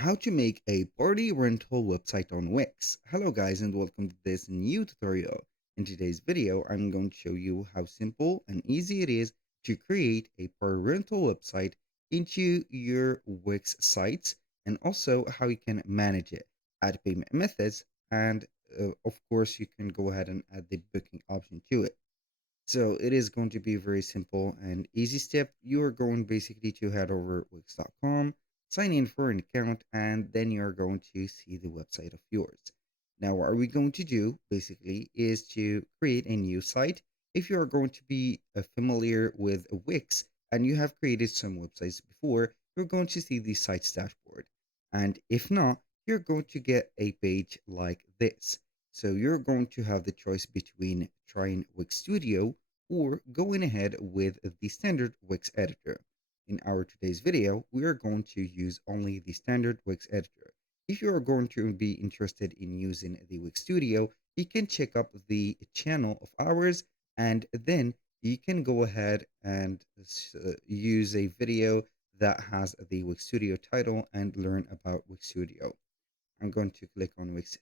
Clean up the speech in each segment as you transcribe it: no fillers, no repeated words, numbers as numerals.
How to make a party rental website on Wix. Hello guys and welcome to this new tutorial. In today's video, I'm going to show you how simple and easy it is to create a party rental website into your Wix sites and also how you can manage it, add payment methods, and of course you can go ahead and add the booking option to it. So it is going to be very simple and easy step. You are going basically to head over wix.com, sign in for an account, and then you're going to see the website of yours. Now, what are we going to do basically is to create a new site. If you are going to be familiar with Wix and you have created some websites before, you're going to see the site's dashboard. And if not, you're going to get a page like this. So you're going to have the choice between trying Wix Studio or going ahead with the standard Wix editor. In our today's video, we are going to use only the standard Wix editor. If you are going to be interested in using the Wix Studio, you can check up the channel of ours and then you can go ahead and use a video that has the Wix Studio title and learn about Wix Studio. I'm going to click on Wix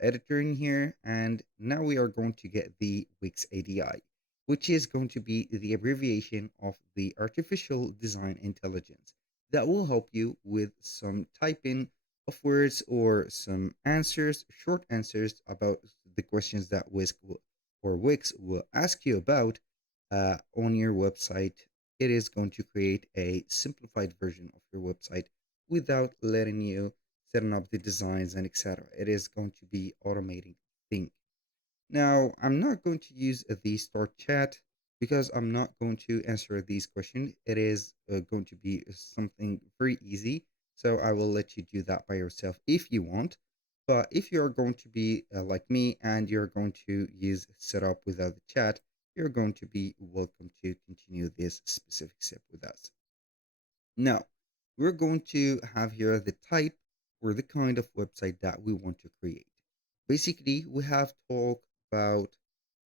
editor in here, and now we are going to get the Wix ADI, which is going to be the abbreviation of the Artificial Design Intelligence that will help you with some typing of words or some answers, short answers about the questions that Wix will ask you about on your website. It is going to create a simplified version of your website without letting you setting up the designs and etc. It is going to be automating thing. Now, I'm not going to use the start chat because I'm not going to answer these questions. It is going to be something very easy. So I will let you do that by yourself if you want. But if you're going to be like me and you're going to use setup without the chat, you're going to be welcome to continue this specific step with us. Now, we're going to have here the type or the kind of website that we want to create. Basically, we have talked about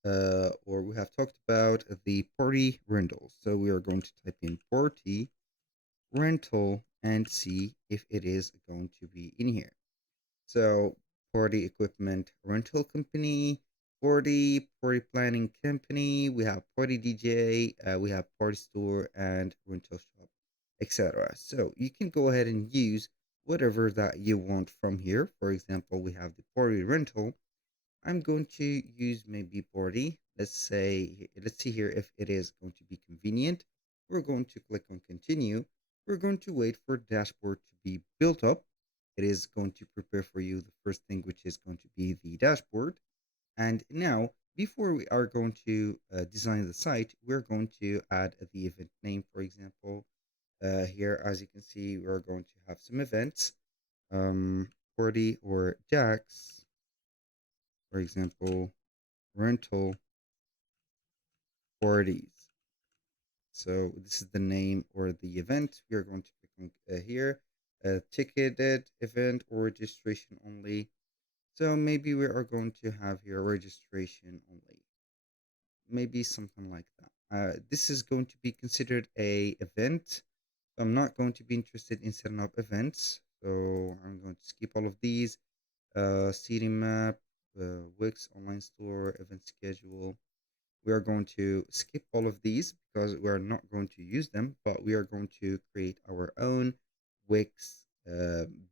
we have talked about the party rental. So we are going to type in party rental and see if it is going to be in here. So party equipment rental company, party planning company, we have party DJ, we have party store and rental shop, etc. So you can go ahead and use whatever that you want from here. For example, we have the party rental. I'm going to use maybe party. Let's see here if it is going to be convenient. We're going to click on continue. We're going to wait for dashboard to be built up. It is going to prepare for you the first thing, which is going to be the dashboard. And now, before we are going to design the site, we're going to add the event name, for example. Here, as you can see, we're going to have some events, party or Jax, for example, rental parties. So this is the name or the event. We are going to click on here, ticketed event or registration only. So maybe we are going to have here registration only. Maybe something like that. This is going to be considered a event. So I'm not going to be interested in setting up events. So I'm going to skip all of these. Seating map, Wix online store, event schedule. We are going to skip all of these because we are not going to use them, but we are going to create our own Wix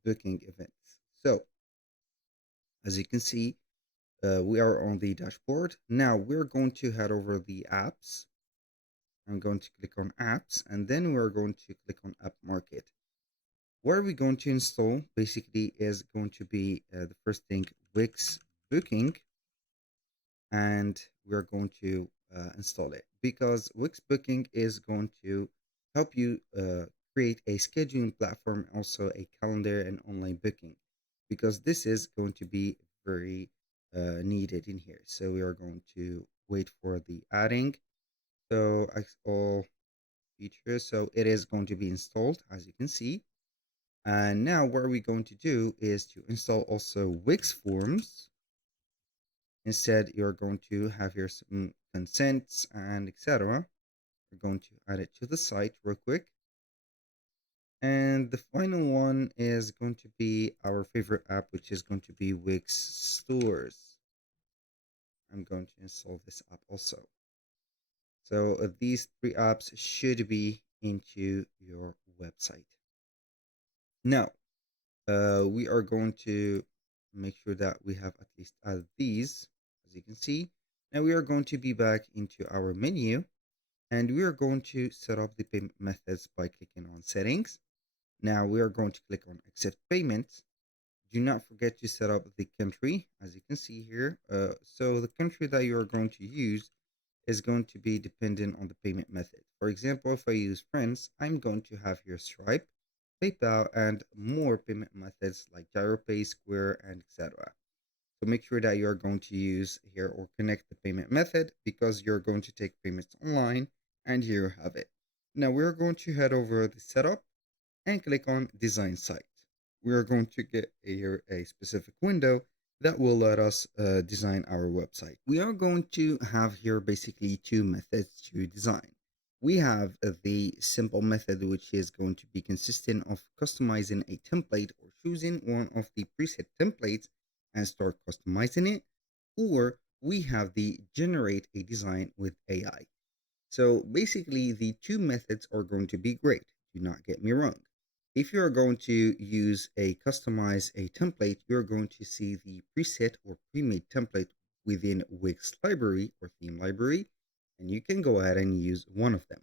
booking events. So as you can see, we are on the dashboard. Now we're going to head over the apps. I'm going to click on apps and then we're going to click on app market. What are we going to install basically is going to be the first thing, Wix booking, and we're going to install it because Wix booking is going to help you create a scheduling platform, also a calendar and online booking, because this is going to be very needed in here. So we are going to wait for the adding. So all features. So it is going to be installed, as you can see. And now what are we going to do is to install also Wix Forms. Instead, you're going to have here some consents and etc. We're going to add it to the site real quick. And the final one is going to be our favorite app, which is going to be Wix Stores. I'm going to install this app also. So these three apps should be into your website. Now, we are going to make sure that we have at least these, as you can see. Now we are going to be back into our menu, and we are going to set up the payment methods by clicking on settings. Now we are going to click on accept payments. Do not forget to set up the country, as you can see here. So the country that you are going to use is going to be dependent on the payment method. For example, if I use France, I'm going to have here Stripe, PayPal, and more payment methods like GiroPay, Square, and etc. So make sure that you're going to use here or connect the payment method because you're going to take payments online, and here you have it. Now we're going to head over the setup and click on design site. We are going to get a specific window that will let us design our website. We are going to have here basically two methods to design. We have the simple method, which is going to be consistent of customizing a template or choosing one of the preset templates and start customizing it. Or we have the generate a design with AI. So basically, the two methods are going to be great. Do not get me wrong. If you're going to use a customize a template, you're going to see the preset or pre-made template within Wix library or theme library, and you can go ahead and use one of them.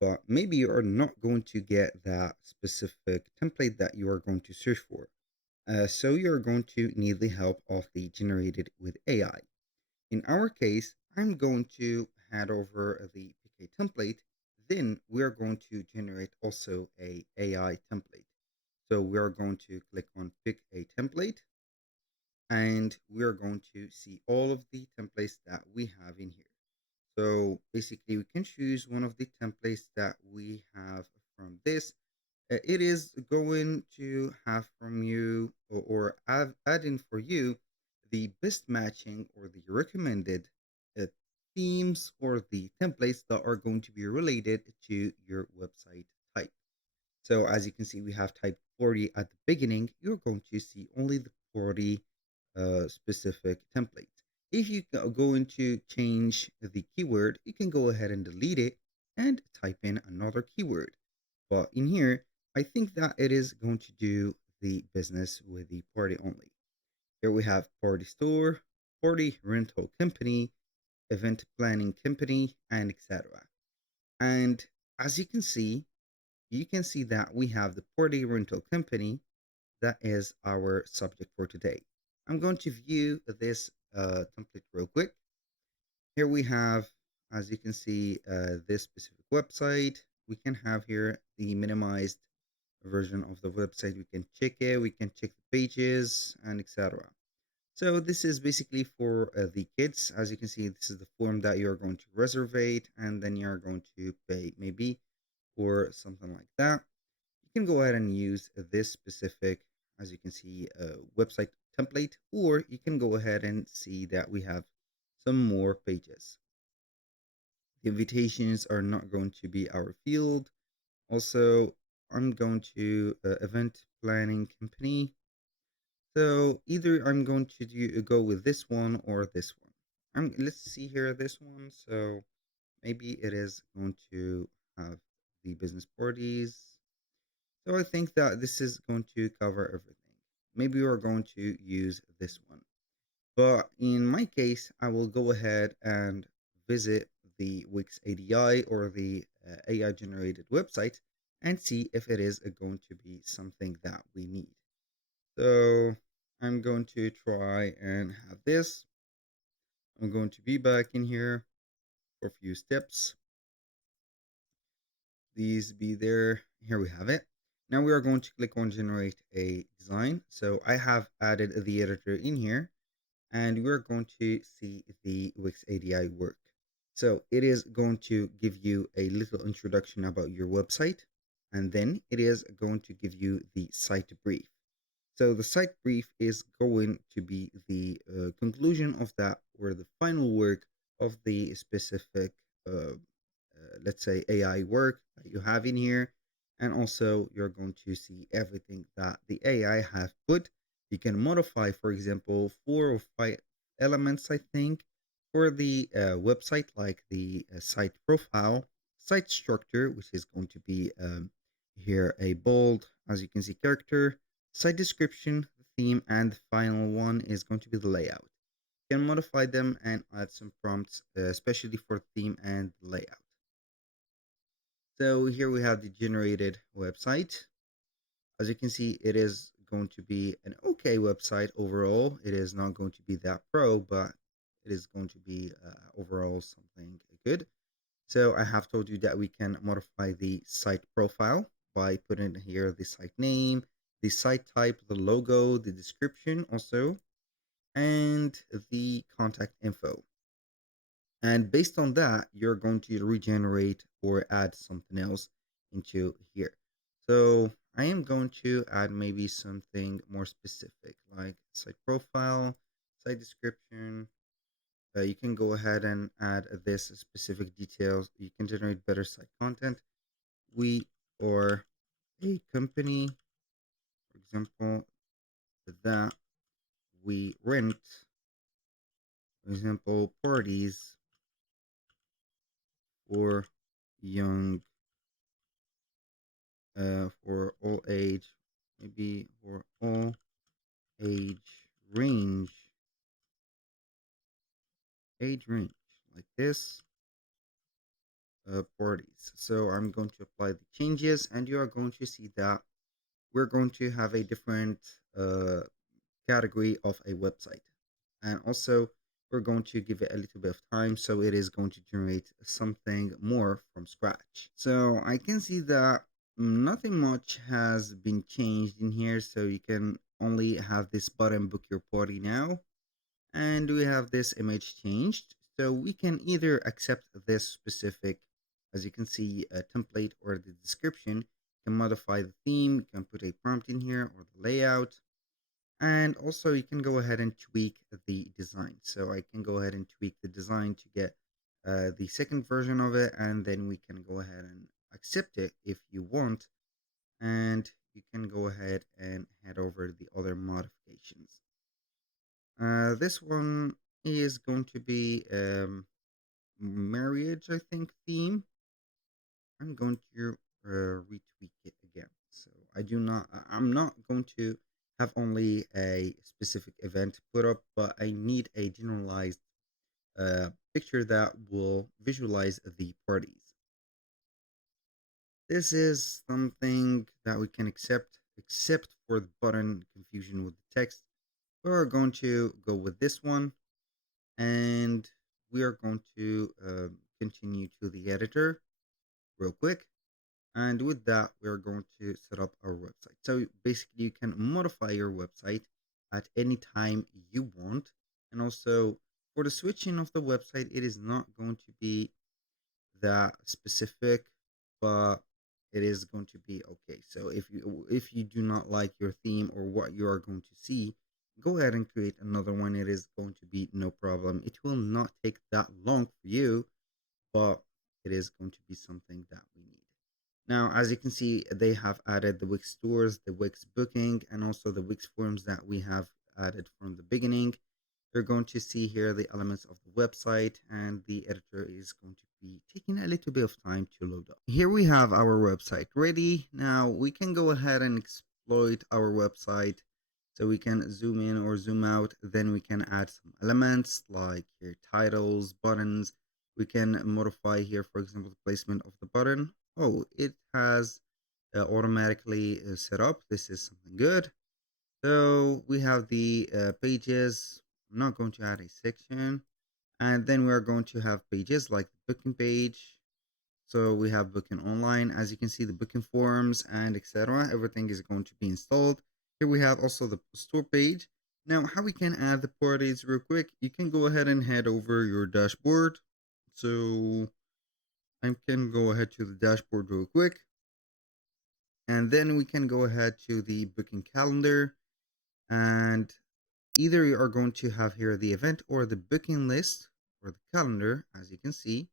But maybe you are not going to get that specific template that you are going to search for. So you're going to need the help of the generated with AI. In our case, I'm going to head over the pick a template. Then we're going to generate also a AI template. So we're going to click on pick a template, and we're going to see all of the templates that we have in here. So basically we can choose one of the templates that we have from this. It is going to have from you or add in for you the best matching or the recommended uh, themes or the templates that are going to be related to your website type. So as you can see, we have type 40 at the beginning. You're going to see only the 40 specific templates. If you go into change the keyword, you can go ahead and delete it and type in another keyword. But in here, I think that it is going to do the business with the party only. Here we have party store, party rental company, event planning company, and etc. And as you can see that we have the party rental company. That is our subject for today. I'm going to view this template real quick. Here we have, as you can see, this specific website. We can have here the minimized version of the website. We can check it, we can check the pages, and etc. So this is basically for the kids. As you can see, this is the form that you're going to reservate, and then you're going to pay maybe or something like that. You can go ahead and use this specific, as you can see, website template, or you can go ahead and see that we have some more pages. The invitations are not going to be our field. Also, I'm going to event planning company. So either I'm going to go with this one or this one. Let's see here this one. So maybe it is going to have the business parties. So I think that this is going to cover everything. Maybe we're going to use this one. But in my case, I will go ahead and visit the Wix ADI or the AI generated website and see if it is going to be something that we need. So I'm going to try and have this. I'm going to be back in here for a few steps. These be there. Here we have it. Now we are going to click on generate a design. So I have added the editor in here, and we're going to see the Wix ADI work. So it is going to give you a little introduction about your website, and then it is going to give you the site brief. So the site brief is going to be the conclusion of that or the final work of the specific, let's say, AI work that you have in here. And also you're going to see everything that the AI have put. You can modify, for example, 4 or 5 elements, I think, for the website, like the site profile, site structure, which is going to be here a bold, as you can see, character, site description, theme, and the final one is going to be the layout. You can modify them and add some prompts, especially for theme and layout. So here we have the generated website. As you can see, it is going to be an okay website overall. It is not going to be that pro, but it is going to be overall something good. So I have told you that we can modify the site profile by putting here the site name, the site type, the logo, the description also, and the contact info. And based on that, you're going to regenerate or add something else into here. So I am going to add maybe something more specific, like site profile, site description. You can go ahead and add this specific details. You can generate better site content. We are a company, for example, that we rent, for example, parties for young, for all age, maybe for all age range, age range, like this, parties. So I'm going to apply the changes, and you are going to see that we're going to have a different uh, category of a website. And also, we're going to give it a little bit of time, so it is going to generate something more from scratch. So I can see that nothing much has been changed in here, so you can only have this button book your party now, and we have this image changed. So we can either accept this specific, as you can see, a template or the description. You can modify the theme, you can put a prompt in here or the layout, and also you can go ahead and tweak the design. So I can go ahead and tweak the design to get the second version of it, and then we can go ahead and accept it if you want, and you can go ahead and head over the other modifications. This one is going to be marriage, I think, theme. I'm going to retweak it again. So I'm not going to have only a specific event put up, but I need a generalized picture that will visualize the parties. This is something that we can accept, except for the button confusion with the text. We're going to go with this one, and we are going to continue to the editor real quick. And with that, we're going to set up our website. So basically, you can modify your website at any time you want. And also, for the switching of the website, it is not going to be that specific, but it is going to be okay. So if you do not like your theme or what you are going to see, go ahead and create another one. It is going to be no problem. It will not take that long for you, but it is going to be something that we need. Now, as you can see, they have added the Wix stores, the Wix booking, and also the Wix forms that we have added from the beginning. You're going to see here the elements of the website, and the editor is going to be taking a little bit of time to load up. Here we have our website ready. Now we can go ahead and exploit our website. So we can zoom in or zoom out. Then we can add some elements like your titles, buttons. We can modify here, for example, the placement of the button. Oh, it has automatically set up. This is something good. So we have the pages. I'm not going to add a section. And then we are going to have pages like the booking page. So we have booking online. As you can see, the booking forms and etc. Everything is going to be installed. Here we have also the store page. Now, how we can add the parties real quick, you can go ahead and head over your dashboard. So I can go ahead to the dashboard real quick. And then we can go ahead to the booking calendar, and either you are going to have here the event or the booking list or the calendar, as you can see.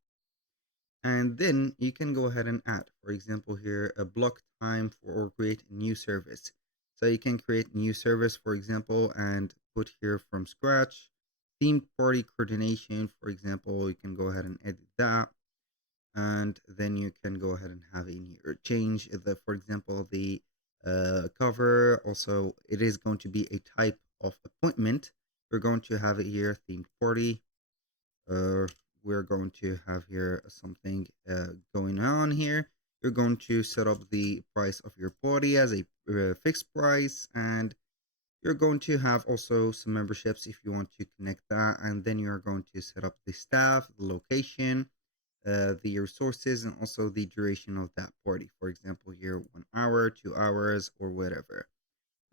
And then you can go ahead and add, for example, here a block time for or create a new service. So you can create a new service, for example, and put here from scratch themed party coordination. For example, you can go ahead and edit that, and then you can go ahead and have in here change the, for example, the cover. Also, it is going to be a type of appointment. We're going to have it here themed party. uh, we're going to have here something going on here. You're going to set up the price of your party as a fixed price, and you're going to have also some memberships if you want to connect that. And then you're going to set up the staff, the location, the resources, and also the duration of that party. For example, here 1 hour, 2 hours, or whatever.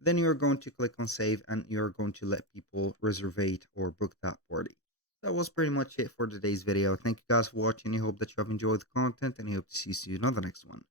Then you're going to click on save and you're going to let people reserve or book that party. That was pretty much it for today's video. Thank you guys for watching. I hope that you have enjoyed the content and I hope to see you soon on the next one.